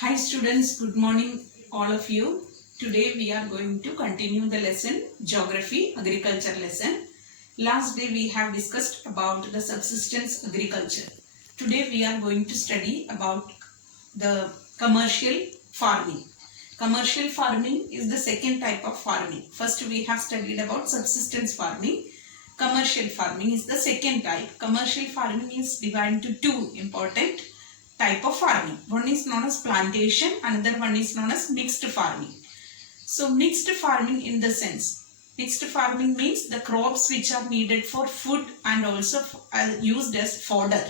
Hi students, good morning all of you. Today we are going to continue the lesson Geography Agriculture lesson. Last day we have discussed about the subsistence agriculture. Today we are going to study about the commercial farming. Commercial farming is the second type of farming. First we have studied about subsistence farming. Commercial farming is the second type. Commercial farming is divided into two important type of farming. One is known as plantation, another one is known as mixed farming. So mixed farming in the sense, mixed farming means the crops which are needed for food and also used as fodder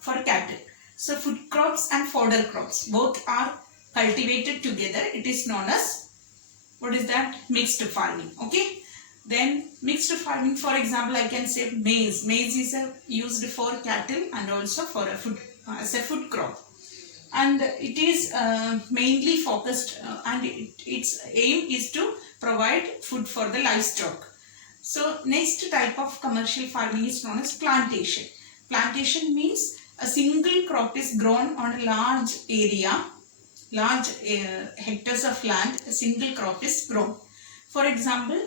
for cattle. So food crops and fodder crops both are cultivated together. It is known as, what is that? Mixed farming. Okay. Then mixed farming, for example, I can say maize. Maize is used for cattle and also for a food as a food crop, and it is mainly focused and its aim is to provide food for the livestock. So next type of commercial farming is known as plantation. Plantation means a single crop is grown on a large area, large hectares of land. A single crop is grown, for example.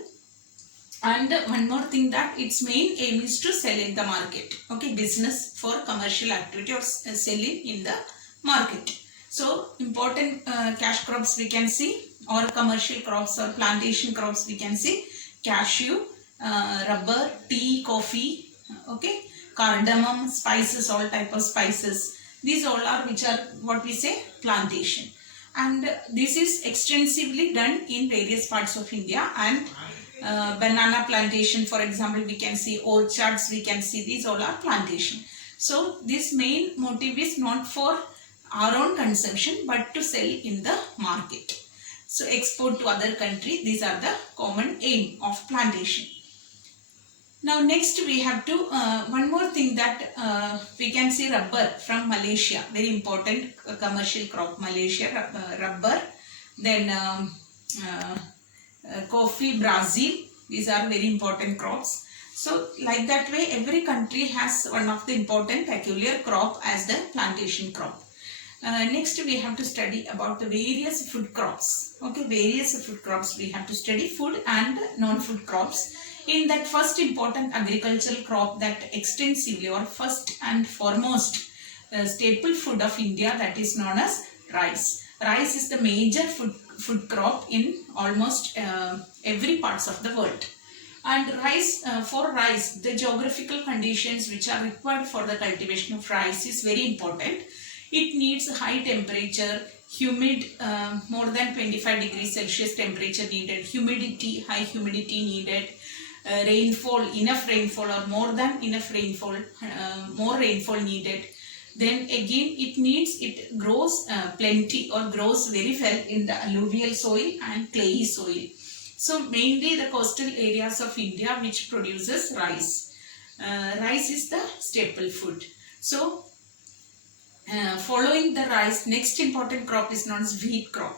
And one more thing, that its main aim is to sell in the market. Okay, business for commercial activity or selling in the market. So important cash crops we can see, or commercial crops or plantation crops we can see: cashew, rubber, tea, coffee, okay, cardamom, spices, all type of spices. These all are which are what we say plantation. And this is extensively done in various parts of India. And banana plantation, for example, we can see orchards, we can see, these all are plantation. So this main motive is not for our own consumption but to sell in the market. So export to other country, these are the common aim of plantation. Now next we have to, one more thing, that we can see rubber from Malaysia, very important commercial crop, Malaysia, rubber. Then coffee, Brazil, these are very important crops. So like that way, every country has one of the important peculiar crop as the plantation crop. Next we have to study about the various food crops. Okay, various food crops we have to study, food and non-food crops. In that, first important agricultural crop that extensively or first and foremost staple food of India, that is known as rice. Rice is the major food crop in almost every parts of the world. And rice, for rice, the geographical conditions which are required for the cultivation of rice is very important. It needs high temperature, humid, more than 25 degrees Celsius temperature needed, humidity, high humidity needed, rainfall, enough rainfall or more than enough rainfall, more rainfall needed. Then again it grows plenty or grows very well in the alluvial soil and clayey soil. So mainly the coastal areas of India which produces rice. Rice is the staple food. So following the rice, next important crop is known as wheat crop.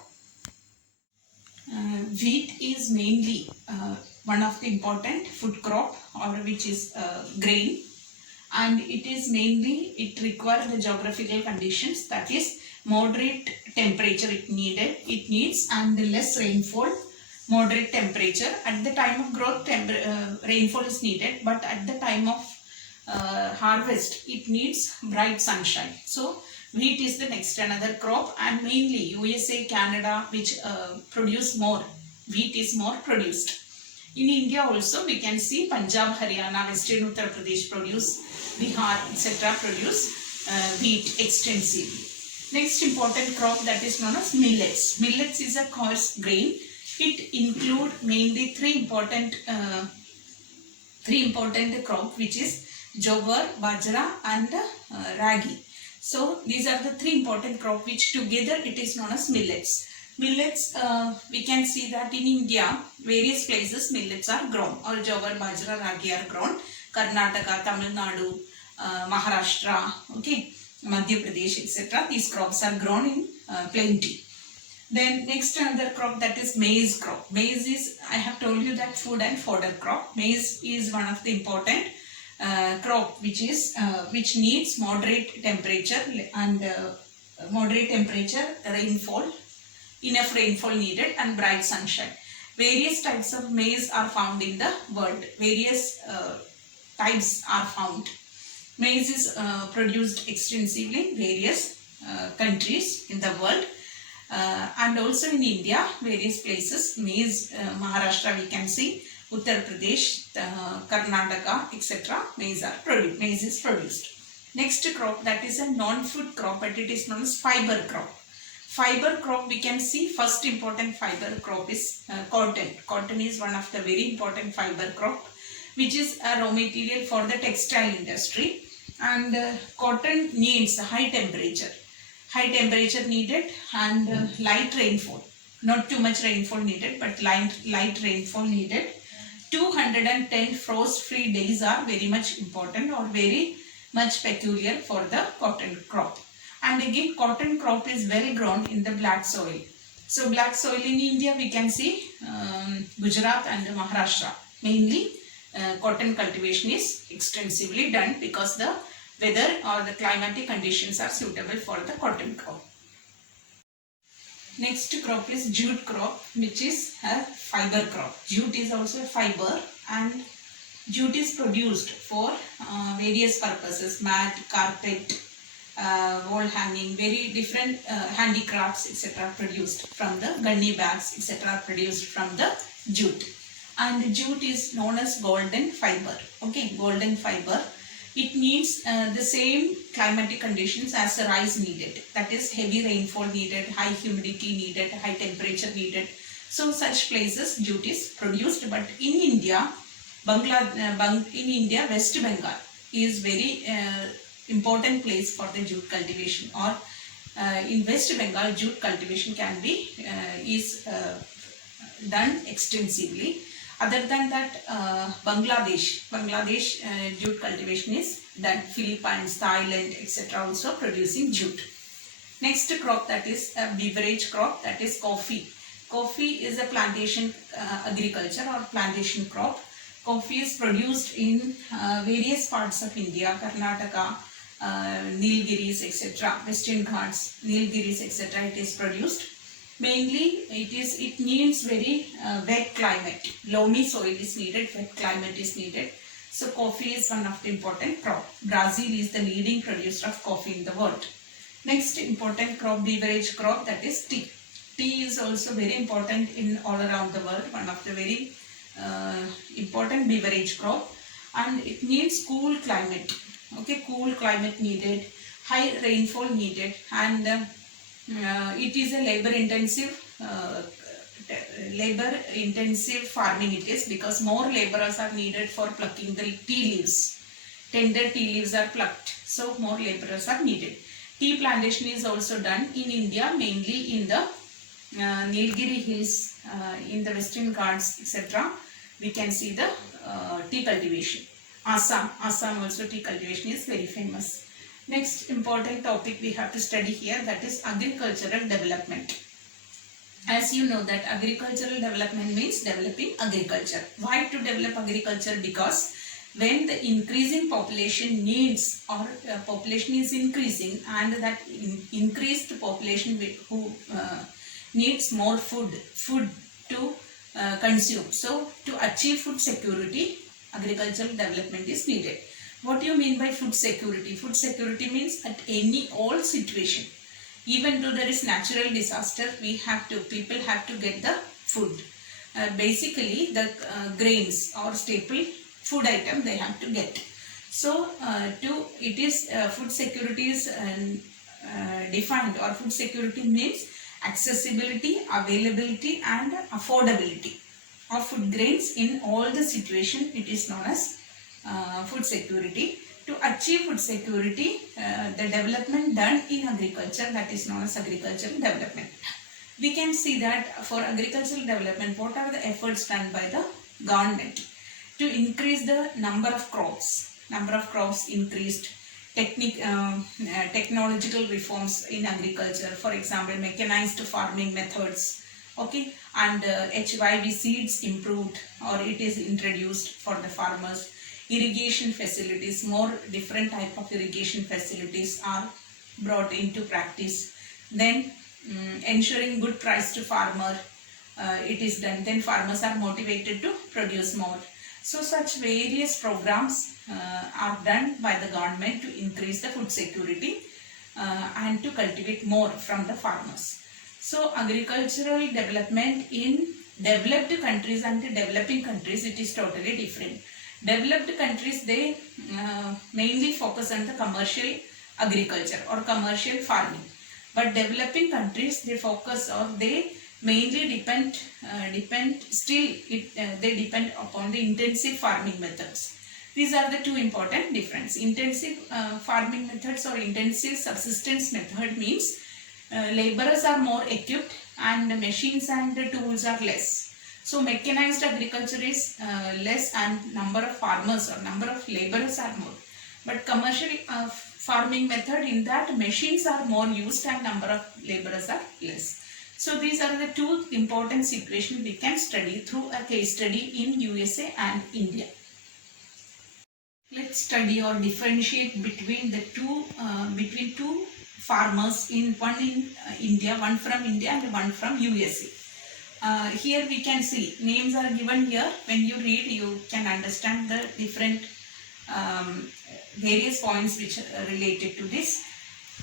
Wheat is mainly one of the important food crop, or which is grain. And it is mainly, it requires the geographical conditions, that is moderate temperature it needs, and less rainfall, moderate temperature. At the time of growth, rainfall is needed, but at the time of harvest it needs bright sunshine. So wheat is the next another crop, and mainly USA, Canada, which produce more, wheat is more produced. In India also we can see Punjab, Haryana, Western Uttar Pradesh produce, Bihar, etc. produce wheat extensively. Next important crop, that is known as millets. Millets is a coarse grain. It include mainly three important crop, which is jowar, bajra and ragi. So these are the three important crop which together it is known as millets. Millets, we can see that in India, various places millets are grown, or jowar, bajra, ragi are grown. Karnataka, Tamil Nadu, Maharashtra, okay, Madhya Pradesh, etc. These crops are grown in plenty. Then next another crop, that is maize crop. Maize is, I have told you that food and fodder crop. Maize is one of the important crop which needs moderate temperature and moderate temperature, rainfall, enough rainfall needed, and bright sunshine. Various types of maize are found in the world. Various types are found. Maize is produced extensively in various countries in the world. And also in India, various places, maize, Maharashtra we can see, Uttar Pradesh, Karnataka, etc. Maize is produced. Next crop, that is a non-food crop, but it is known as fiber crop. Fiber crop, we can see first important fiber crop is cotton. Cotton is one of the very important fiber crop, which is a raw material for the textile industry. And cotton needs high temperature. High temperature needed and light rainfall. Not too much rainfall needed, but light rainfall needed. 210 frost-free days are very much important or very much peculiar for the cotton crop. And again, cotton crop is well grown in the black soil. So black soil in India, we can see Gujarat and Maharashtra. Mainly cotton cultivation is extensively done because the weather or the climatic conditions are suitable for the cotton crop. Next crop is jute crop, which is a fiber crop. Jute is also a fiber, and jute is produced for various purposes: mat, carpet, wall hanging, very different handicrafts, etc. produced from the gunny bags, etc. produced from the jute. And jute is known as golden fiber. Okay, golden fiber. It needs the same climatic conditions as the rice needed. That is, heavy rainfall needed, high humidity needed, high temperature needed. So such places jute is produced. But in India, West Bengal is very important place for the jute cultivation. Or in West Bengal, jute cultivation can be done extensively. Other than that, Bangladesh jute cultivation is done. Philippines, Thailand, etc. also producing jute. Next crop, that is a beverage crop, that is coffee. Coffee is a plantation agriculture or plantation crop. Coffee is produced in various parts of India, Karnataka, Nilgiris, etc. Western Ghats, Nilgiris, etc. It is produced. Mainly it needs very wet climate. Loamy soil is needed, wet climate is needed. So coffee is one of the important crop. Brazil is the leading producer of coffee in the world. Next important crop, beverage crop, that is tea. Tea is also very important in all around the world, one of the very important beverage crop, and it needs cool climate. Okay, cool climate needed, high rainfall needed, and it is a labor intensive farming it is, because more laborers are needed for plucking the tea leaves. Tender tea leaves are plucked, so more laborers are needed. Tea plantation is also done in India, mainly in the Nilgiri hills, in the Western Ghats, etc. We can see the tea cultivation. Assam also tea cultivation is very famous. Next important topic we have to study here, that is agricultural development. As you know that agricultural development means developing agriculture. Why to develop agriculture? Because when the increasing population needs, or population is increasing, and that increased population who needs more food to consume. So to achieve food security, agricultural development is needed. What do you mean by food security? Food security means at all situation, even though there is natural disaster, people have to get the food. Basically the grains or staple food item they have to get. So food security is defined, or food security means accessibility, availability and affordability of food grains in all the situation. It is known as food security. To achieve food security, the development done in agriculture, that is known as agricultural development. We can see that for agricultural development, what are the efforts done by the government to increase the number of crops? Number of crops increased. Technological reforms in agriculture, for example, mechanized farming methods, okay, and HYV seeds improved, or it is introduced for the farmers. Irrigation facilities, more different type of irrigation facilities are brought into practice. Then ensuring good price to farmer, it is done. Then farmers are motivated to produce more. So such various programs are done by the government to increase the food security and to cultivate more from the farmers. So agricultural development in developed countries and developing countries, it is totally different. Developed countries, they mainly focus on the commercial agriculture or commercial farming. But developing countries, they focus or they mainly depend upon the intensive farming methods. These are the two important difference. Intensive farming methods or intensive subsistence method means laborers are more equipped and the machines and the tools are less. So mechanized agriculture is less and number of farmers or number of laborers are more. But commercial farming method, in that machines are more used and number of laborers are less. So these are the two important situations we can study through a case study in USA and India. Let's study or differentiate between the two farmers, one in India, one from India and one from USA. Here we can see names are given here. When you read, you can understand the different various points which are related to this.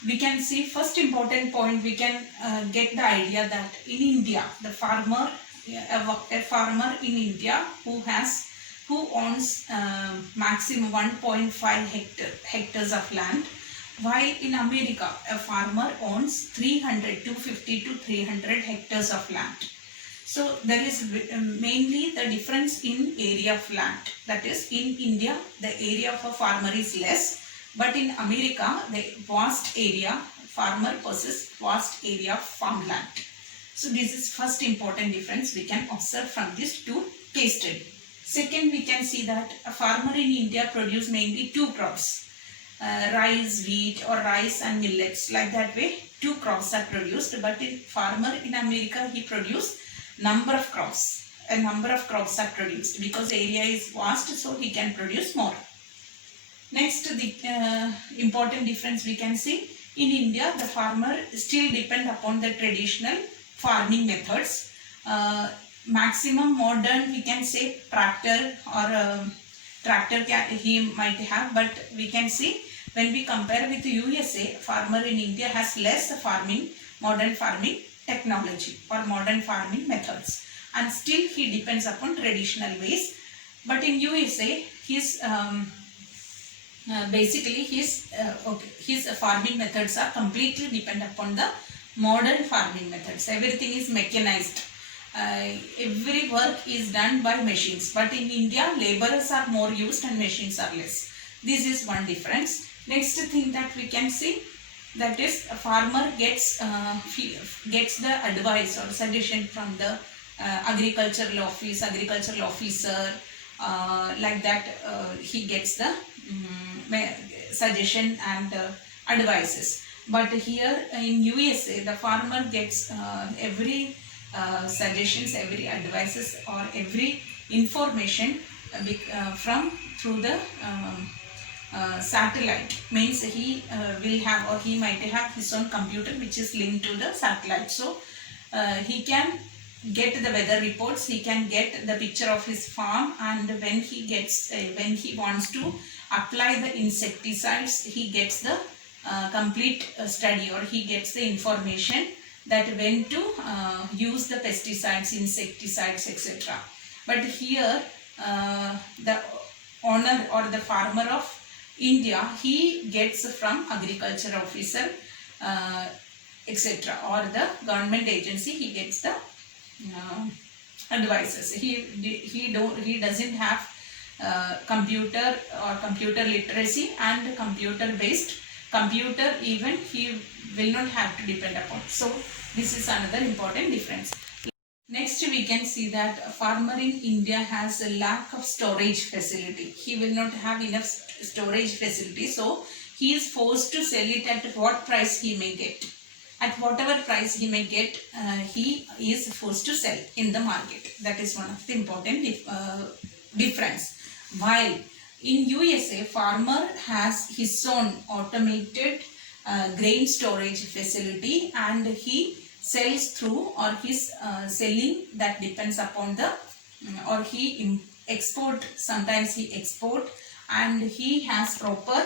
We can see first important point, we can get the idea that in India, the farmer, a farmer in India who owns maximum 1.5 hectares of land, while in America, a farmer owns 250 to 300 hectares of land. So there is mainly the difference in area of land. That is, in India, the area of a farmer is less, but in America, the vast area, farmer possesses vast area of farmland. So this is first important difference we can observe from this two case study. Second, we can see that a farmer in India produces mainly two crops, rice, wheat, or rice and millets. Like that way, two crops are produced. But in farmer in America, he produces number of crops. A number of crops are produced because area is vast, so he can produce more. Next, the important difference we can see, in India, the farmer still depend upon the traditional farming methods. Maximum modern, we can say, tractor or tractor he might have, but we can see when we compare with the USA, farmer in India has less modern farming technology or modern farming methods, and still he depends upon traditional ways. But in USA, his basically his farming methods are completely depend upon the modern farming methods. Everything is mechanized. Every work is done by machines, but in India, laborers are more used and machines are less. This is one difference. Next thing that we can see, that is, a farmer gets the advice or suggestion from the agricultural officer, like that. He gets the suggestion and advices. But here in USA, the farmer gets every suggestions, every advices or every information through the satellite. Means he will have, or he might have his own computer which is linked to the satellite. So he can get the weather reports, he can get the picture of his farm, and when he wants to apply the insecticides, he gets the complete study, or he gets the information that when to use the pesticides, insecticides, etc. But here the owner or the farmer of India, he gets from agriculture officer, etc., or the government agency, he gets the advices. He doesn't have computer or computer literacy and computer even he will not have to depend upon. So this is another important difference. Next, we can see that a farmer in India has a lack of storage facility. He will not have enough storage facility, so he is forced to sell it at what price he may get. At whatever price he may get, he is forced to sell in the market. That is one of the important difference. While in USA, farmer has his own automated grain storage facility, and he sells through, or his selling that depends upon the or he export, sometimes he export, and he has proper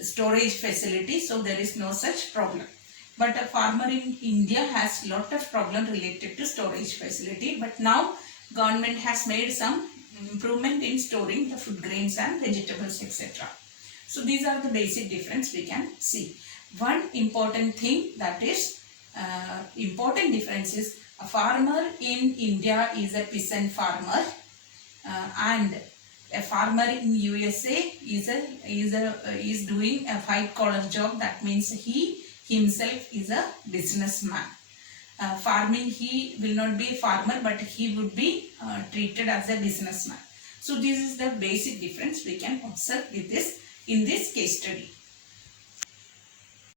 storage facility, so there is no such problem. But a farmer in India has lot of problem related to storage facility, but now government has made some improvement in storing the food grains and vegetables, etc. So these are the basic difference we can see. One important thing, that is important difference, is a farmer in India is a peasant farmer, and a farmer in USA is doing a white collar job. That means he himself is a businessman. Farming, he will not be a farmer, but he would be treated as a businessman. So this is the basic difference we can observe with this in this case study.